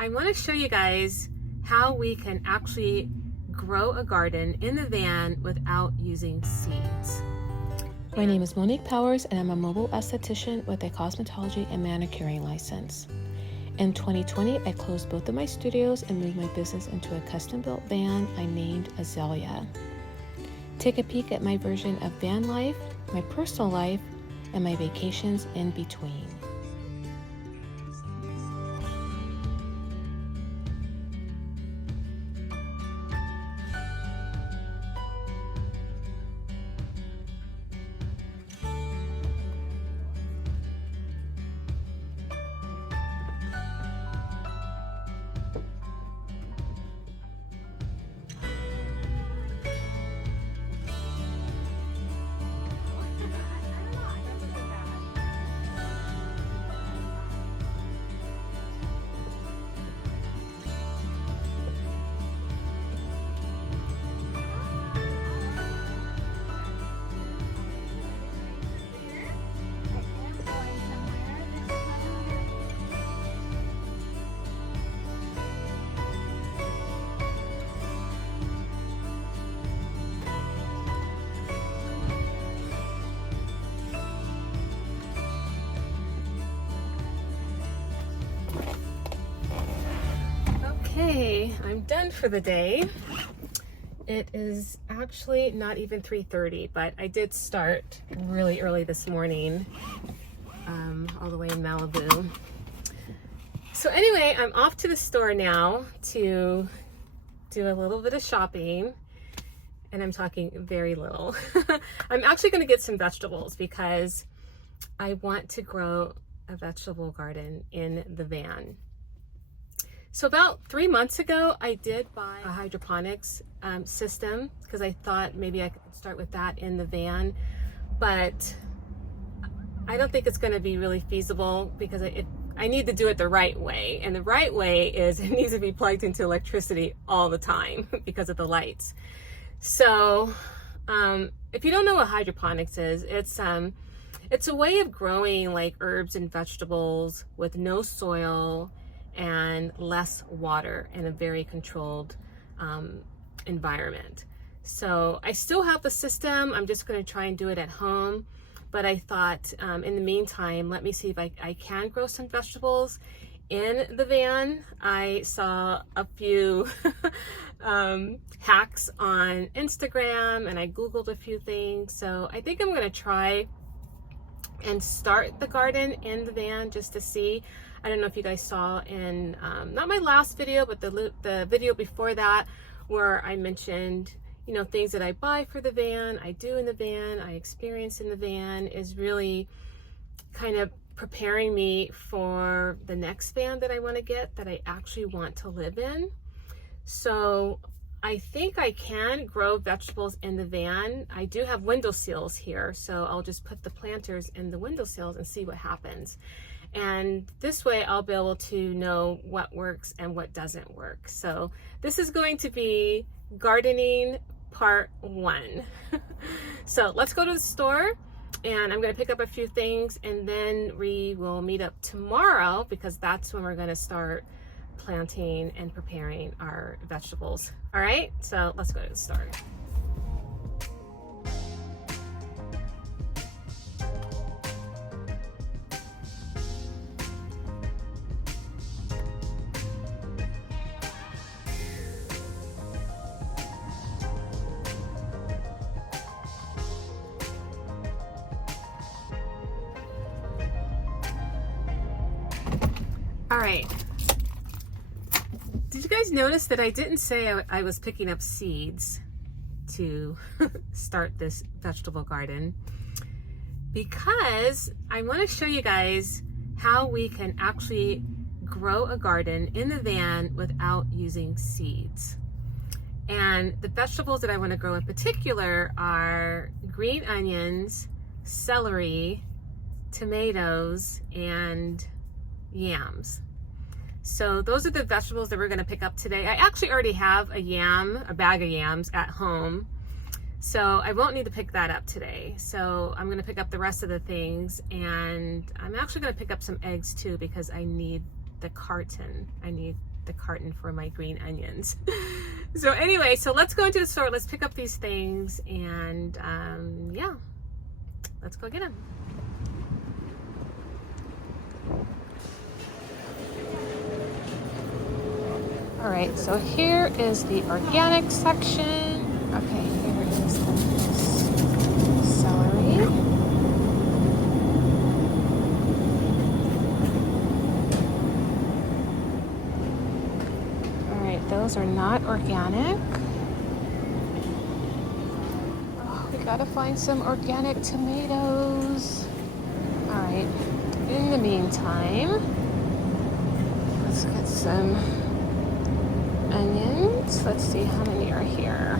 I want to show you guys how we can actually grow a garden in the van without using seeds. My name is Monique Powers and I'm a mobile esthetician with a cosmetology and manicuring license. In 2020, I closed both of my studios and moved my business into a custom-built van I named Azalea. Take a peek at my version of van life, my personal life, and my vacations in between. Okay, I'm done for the day. It is actually not even 3:30, but I did start really early this morning, all the way in Malibu. So anyway, I'm off to the store now to do a little bit of shopping, and I'm talking very little. I'm actually going to get some vegetables because I want to grow a vegetable garden in the van. So about 3 months ago, I did buy a hydroponics system because I thought maybe I could start with that in the van, but I don't think it's going to be really feasible because I need to do it the right way. And the right way is it needs to be plugged into electricity all the time because of the lights. So if you don't know what hydroponics is, it's a way of growing like herbs and vegetables with no soil and less water in a very controlled environment. So I still have the system. I'm just going to try and do it at home. But I thought in the meantime, let me see if I can grow some vegetables in the van. I saw a few hacks on Instagram and I Googled a few things. So I think I'm going to try and start the garden in the van just to see. I don't know if you guys saw in, not my last video, but the video before that, where I mentioned, you know, things that I buy for the van, I do in the van, I experience in the van, is really kind of preparing me for the next van that I want to get, that I actually want to live in. So I think I can grow vegetables in the van. I do have windowsills here, so I'll just put the planters in the windowsills and see what happens. And this way I'll be able to know what works and what doesn't work. So this is going to be gardening part 1. So let's go to the store and I'm going to pick up a few things and then we will meet up tomorrow because that's when we're going to start planting and preparing our vegetables. All right, so let's go to the store. All right. Did you guys notice that I didn't say I was picking up seeds to start this vegetable garden? Because I want to show you guys how we can actually grow a garden in the van without using seeds. And the vegetables that I want to grow in particular are green onions, celery, tomatoes, and yams. So those are the vegetables that we're going to pick up today. I actually already have a bag of yams at home, so I won't need to pick that up today. So I'm going to pick up the rest of the things, and I'm actually going to pick up some eggs too because I need the carton. I need the carton for my green onions. So anyway, so let's go into the store. Let's pick up these things and yeah, let's go get them. All right, so here is the organic section. Okay, here is the celery. All right, those are not organic. Oh, we gotta find some organic tomatoes. All right, in the meantime, let's get some onions. Let's see how many are here.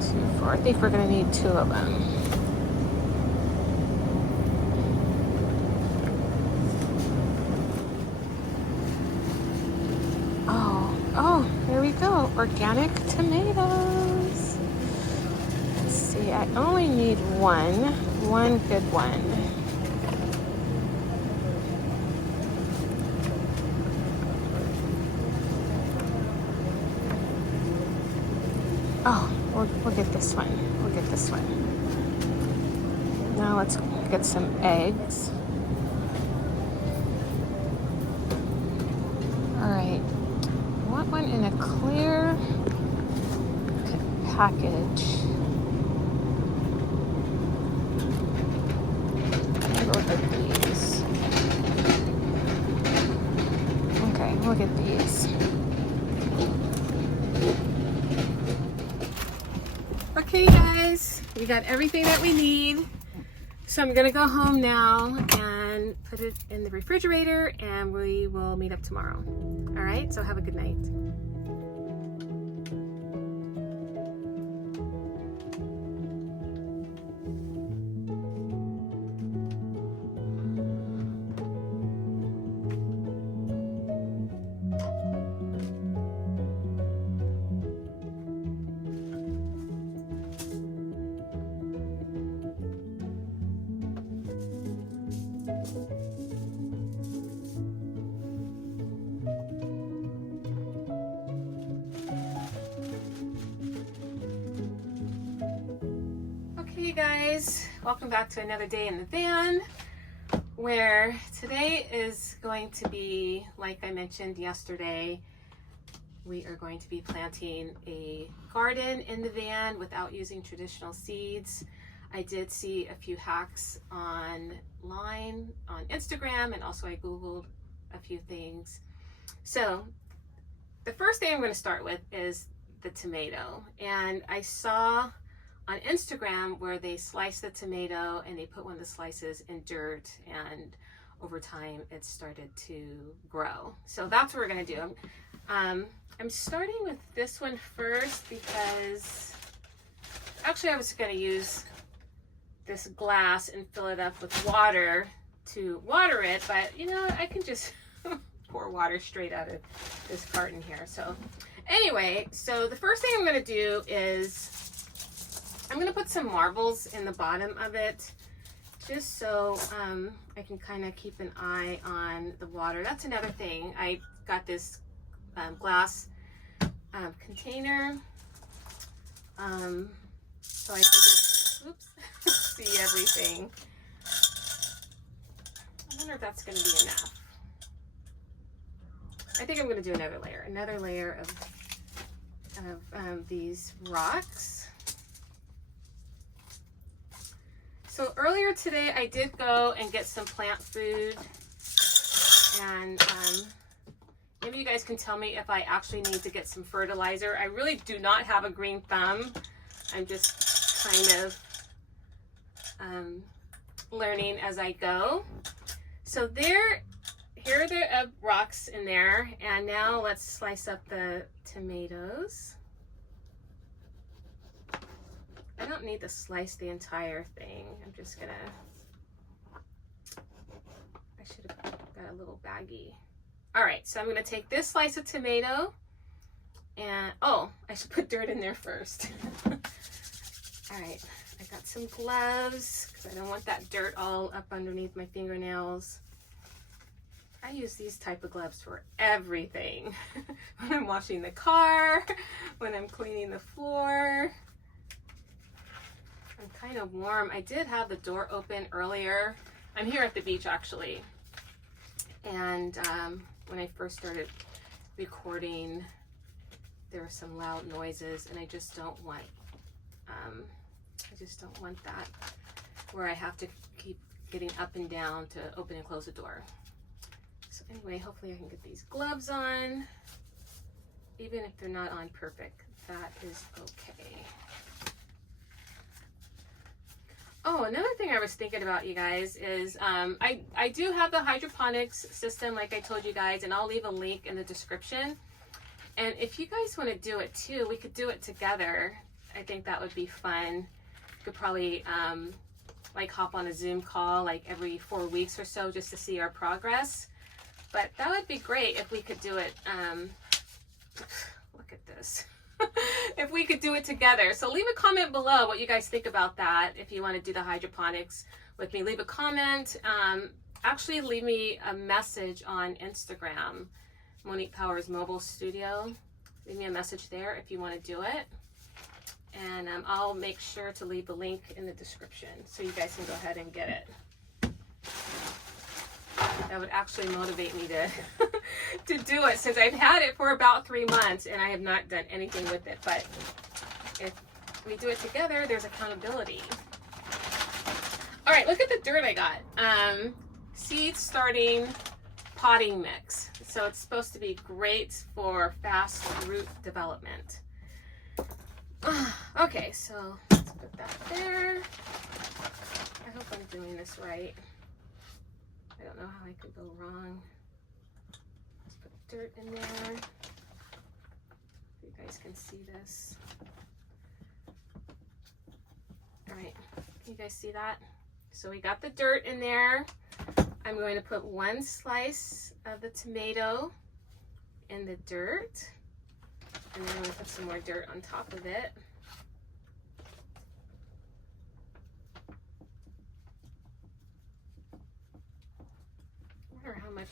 2, 4. I think we're gonna need 2 of them. Oh, there we go. Organic tomatoes. Let's see, I only need one good one. Oh, we'll get this one. We'll get this one. Now let's get some eggs. All right. I want one in a clear package. We'll get these. Okay, we'll get these. Okay guys, we got everything that we need. So I'm gonna go home now and put it in the refrigerator and we will meet up tomorrow. All right, so have a good night. Hey guys, welcome back to another day in the van, where today is going to be, like I mentioned yesterday, we are going to be planting a garden in the van without using traditional seeds. I did see a few hacks online on Instagram, and also I Googled a few things. So the first thing I'm going to start with is the tomato, and I saw on Instagram where they slice the tomato and they put one of the slices in dirt, and over time it started to grow. So that's what we're gonna do. I'm starting with this one first because actually I was gonna use this glass and fill it up with water to water it, but you know, I can just pour water straight out of this carton here. So anyway, so the first thing I'm gonna do is I'm going to put some marbles in the bottom of it, just so I can kind of keep an eye on the water. That's another thing. I got this glass container, so I can just, see everything. I wonder if that's going to be enough. I think I'm going to do another layer of these rocks. So earlier today, I did go and get some plant food, and maybe you guys can tell me if I actually need to get some fertilizer. I really do not have a green thumb. I'm just kind of learning as I go. So here are the rocks in there, and now let's slice up the tomatoes. I don't need to slice the entire thing. I'm just gonna, I should have got a little baggie. All right, so I'm gonna take this slice of tomato and, oh, I should put dirt in there first. All right, I got some gloves because I don't want that dirt all up underneath my fingernails. I use these type of gloves for everything. When I'm washing the car, when I'm cleaning the floor. I'm kind of warm. I did have the door open earlier. I'm here at the beach actually. And when I first started recording, there were some loud noises, and I just don't want that where I have to keep getting up and down to open and close the door. So anyway, hopefully I can get these gloves on. Even if they're not on perfect, that is okay. Oh, another thing I was thinking about, you guys, is I do have the hydroponics system like I told you guys, and I'll leave a link in the description. And if you guys want to do it too, we could do it together. I think that would be fun. We could probably like hop on a Zoom call like every 4 weeks or so just to see our progress. But that would be great if we could do it. Look at this. If we could do it together. So leave a comment below what you guys think about that. If you want to do the hydroponics with me, leave a comment. Actually, leave me a message on Instagram, Monique Powers Mobile Studio. Leave me a message there if you want to do it. And I'll make sure to leave the link in the description so you guys can go ahead and get it. That would actually motivate me to to do it, since I've had it for about 3 months and I have not done anything with it. But if we do it together, there's accountability. All right, look at the dirt I got. Seed starting potting mix. So it's supposed to be great for fast root development. Okay, so let's put that there. I hope I'm doing this right. I don't know how I could go wrong. Let's put dirt in there. You guys can see this. All right, can you guys see that? So we got the dirt in there. I'm going to put 1 slice of the tomato in the dirt. And then I'm going to put some more dirt on top of it. I wonder how much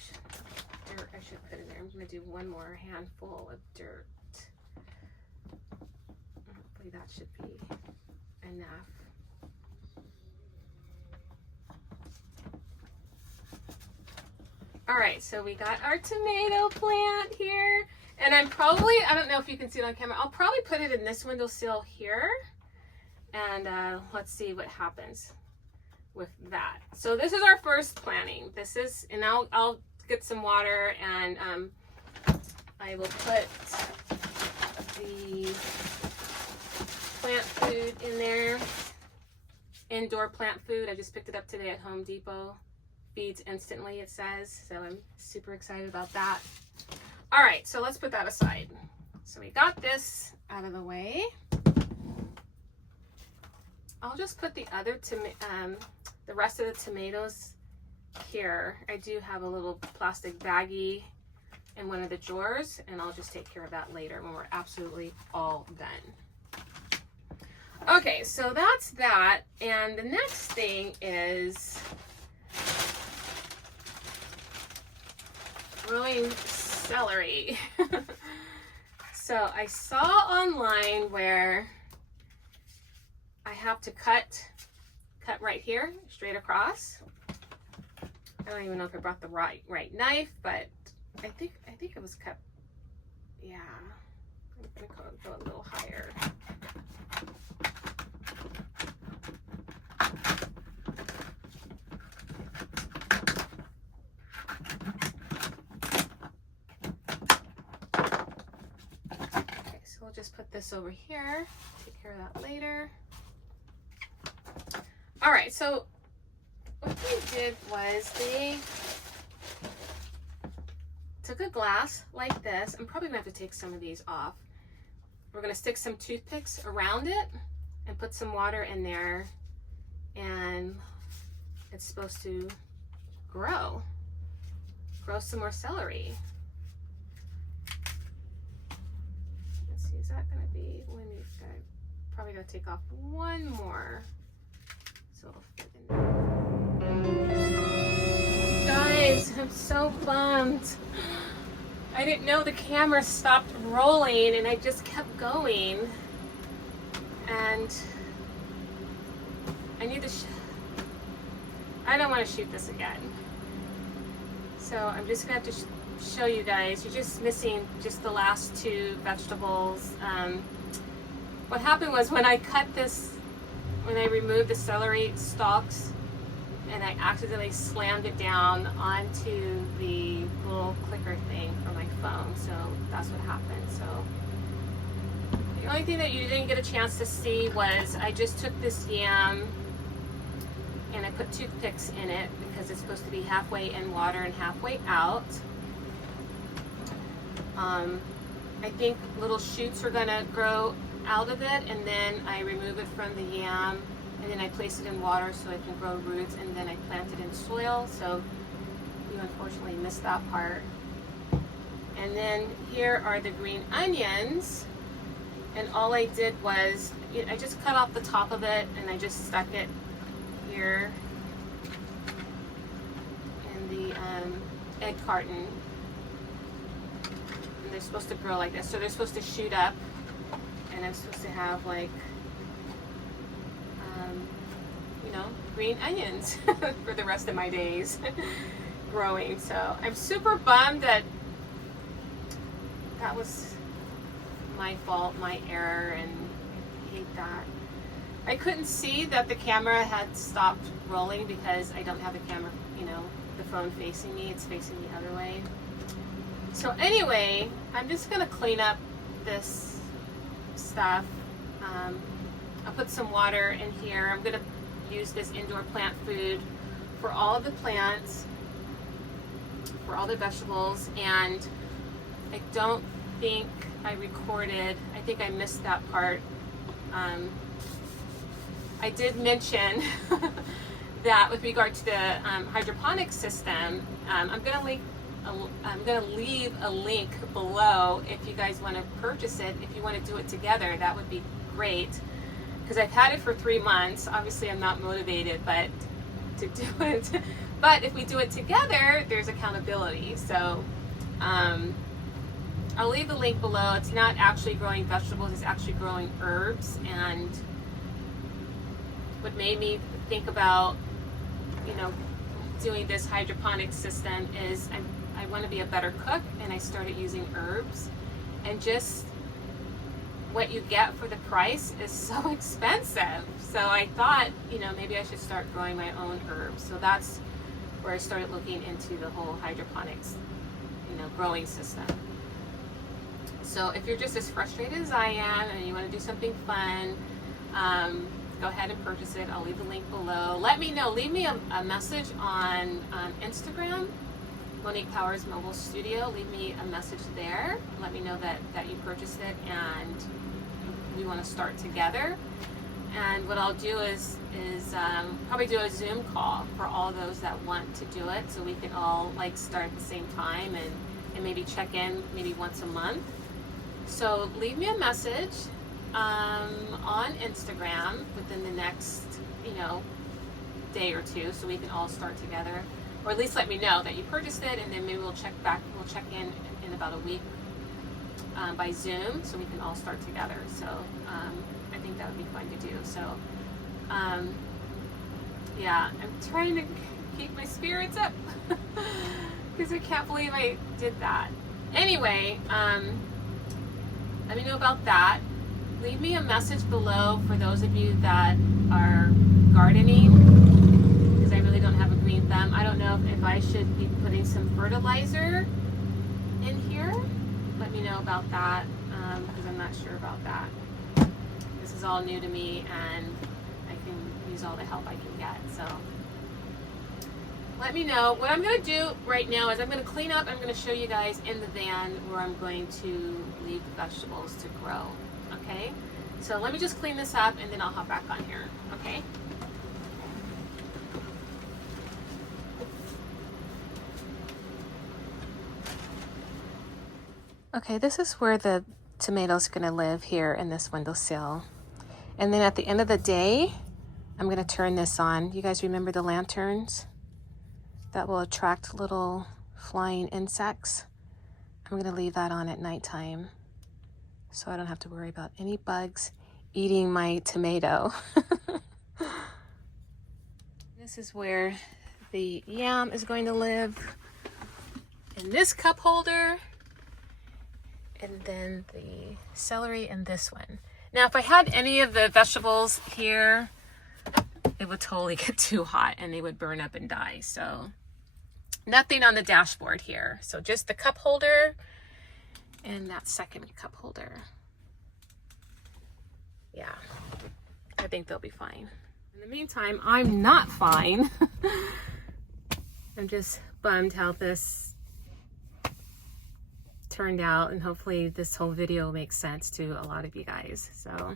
dirt I should put in there. I'm going to do 1 more handful of dirt. Hopefully that should be enough. All right, so we got our tomato plant here. And I'm probably, I don't know if you can see it on camera, I'll probably put it in this windowsill here. And let's see what happens with that. So this is our first planting. This is, and I'll get some water, and I will put the plant food in there. Indoor plant food. I just picked it up today at Home Depot. Feeds instantly, it says. So I'm super excited about that. All right, so let's put that aside. So we got this out of the way. I'll just put the rest of the tomatoes here. I do have a little plastic baggie in one of the drawers, and I'll just take care of that later when we're absolutely all done. Okay, so that's that. And the next thing is growing celery. So I saw online where I have to cut right here, straight across. I don't even know if I brought the right knife, but I think it was cut. Yeah, I'm gonna go a little higher. We'll just put this over here, take care of that later. All right, so what they did was they took a glass like this. I'm probably gonna have to take some of these off. We're gonna stick some toothpicks around it and put some water in there, and it's supposed to grow some more celery. Is that going to be when you've got, probably going to take off 1 more so it'll fit in there. Guys, guys, I'm so bummed. I didn't know the camera stopped rolling and I just kept going. And I need to, I don't want to shoot this again. So I'm just gonna have to show you guys. You're just missing just the last two vegetables. What happened was when I cut this, when I removed the celery stalks, and I accidentally slammed it down onto the little clicker thing for my phone. So that's what happened. So the only thing that you didn't get a chance to see was I just took this yam and I put toothpicks in it because it's supposed to be halfway in water and halfway out. I think little shoots are gonna grow out of it, and then I remove it from the yam, and then I place it in water so it can grow roots, and then I plant it in soil. So you unfortunately missed that part. And then here are the green onions, and all I did was I just cut off the top of it and I just stuck it here in the egg carton. And they're supposed to grow like this, so they're supposed to shoot up, and I'm supposed to have like you know, green onions for the rest of my days growing. So I'm super bummed that that was my fault, my error, and I hate that. I couldn't see that the camera had stopped rolling because I don't have the camera, you know, the phone facing me, it's facing the other way. So anyway, I'm just gonna clean up this stuff. I'll put some water in here. I'm gonna use this indoor plant food for all of the plants, for all the vegetables, and I don't think I recorded, I think I missed that part. I did mention that with regard to the hydroponics system, I'm gonna leave a link below if you guys want to purchase it. If you want to do it together, that would be great, because I've had it for 3 months. Obviously I'm not motivated to do it, but if we do it together, there's accountability. So I'll leave the link below. It's not actually growing vegetables, it's actually growing herbs. And what made me think about, you know, doing this hydroponic system is I want to be a better cook, and I started using herbs, and just what you get for the price is so expensive. So I thought, you know, maybe I should start growing my own herbs. So that's where I started looking into the whole hydroponics, you know, growing system. So if you're just as frustrated as I am and you want to do something fun, go ahead and purchase it. I'll leave the link below. Let me know. Leave me a message on Instagram, Monique Powers Mobile Studio. Leave me a message there. Let me know that you purchased it and we want to start together. And what I'll do is probably do a Zoom call for all those that want to do it, so we can all like start at the same time and maybe check in maybe once a month. So leave me a message on Instagram within the next, you know, day or two, so we can all start together, or at least let me know that you purchased it, and then maybe we'll check in about a week by Zoom, so we can all start together. So I think that would be fun to do. So yeah, I'm trying to keep my spirits up because I can't believe I did that. Anyway, let me know about that. Leave me a message below for those of you that are gardening, because I really don't have a green thumb. I don't know if I should be putting some fertilizer in here. Let me know about that, because I'm not sure about that. This is all new to me, and I can use all the help I can get. So let me know. What I'm going to do right now is I'm going to clean up. I'm going to show you guys in the van where I'm going to leave the vegetables to grow. Okay, so let me just clean this up and then I'll hop back on here. Okay. Okay, this is where the tomatoes are going to live, here in this windowsill. And then at the end of the day, I'm going to turn this on. You guys remember the lanterns? that will attract little flying insects. I'm gonna leave that on at nighttime so I don't have to worry about any bugs eating my tomato. This is where the yam is going to live, in this cup holder, and then the celery in this one. Now, if I had any of the vegetables here, it would totally get too hot and they would burn up and die. So nothing on the dashboard here. So just the cup holder and that second cup holder. Yeah, I think they'll be fine. In the meantime, I'm not fine. I'm just bummed how this turned out, and hopefully this whole video makes sense to a lot of you guys. So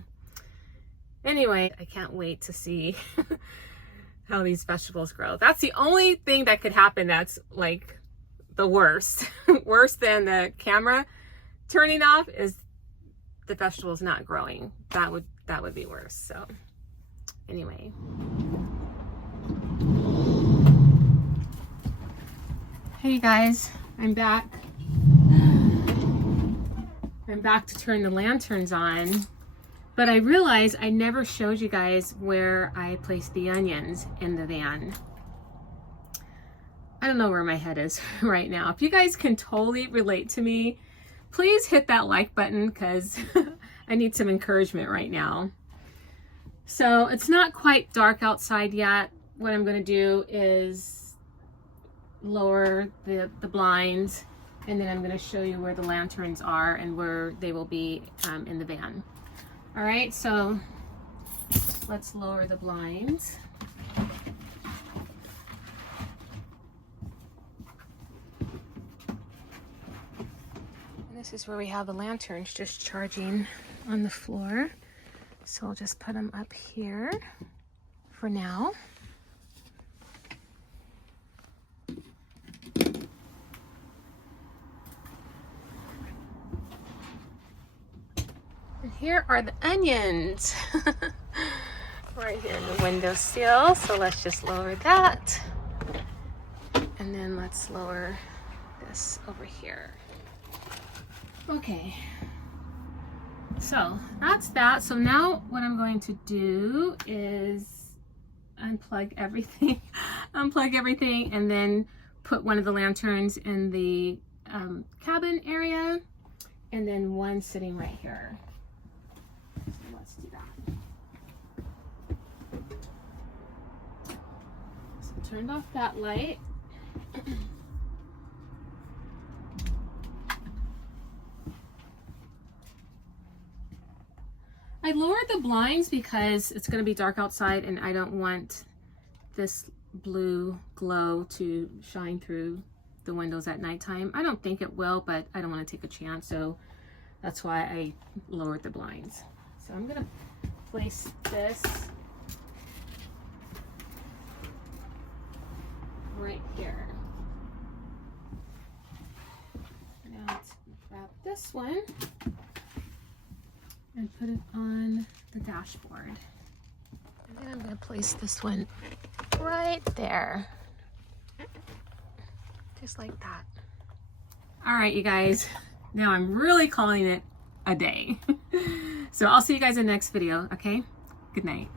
anyway, I can't wait to see how these vegetables grow. That's the only thing that could happen that's like the worst. Worse than the camera turning off is the vegetables not growing. That would be worse. So anyway. Hey guys, I'm back. I'm back to turn the lanterns on, but I realized I never showed you guys where I placed the onions in the van. I don't know where my head is right now. If you guys can totally relate to me, please hit that like button because I need some encouragement right now. So it's not quite dark outside yet. What I'm going to do is lower the blinds, and then I'm going to show you where the lanterns are and where they will be in the van. All right, so let's lower the blinds. And this is where we have the lanterns just charging on the floor. So I'll just put them up here for now. And here are the onions. Right here in the windowsill. So let's just lower that. And then let's lower this over here. Okay. So that's that. So now what I'm going to do is unplug everything, and then put one of the lanterns in the cabin area, and then one sitting right here. So let's do that. So turned off that light. I lowered the blinds because it's going to be dark outside and I don't want this blue glow to shine through the windows at nighttime. I don't think it will, but I don't want to take a chance, so that's why I lowered the blinds. So I'm going to place this right here. Now let's grab this one and put it on the dashboard. And then I'm going to place this one right there. Just like that. All right, you guys. Now I'm really calling it a day. So I'll see you guys in the next video, okay? Good night.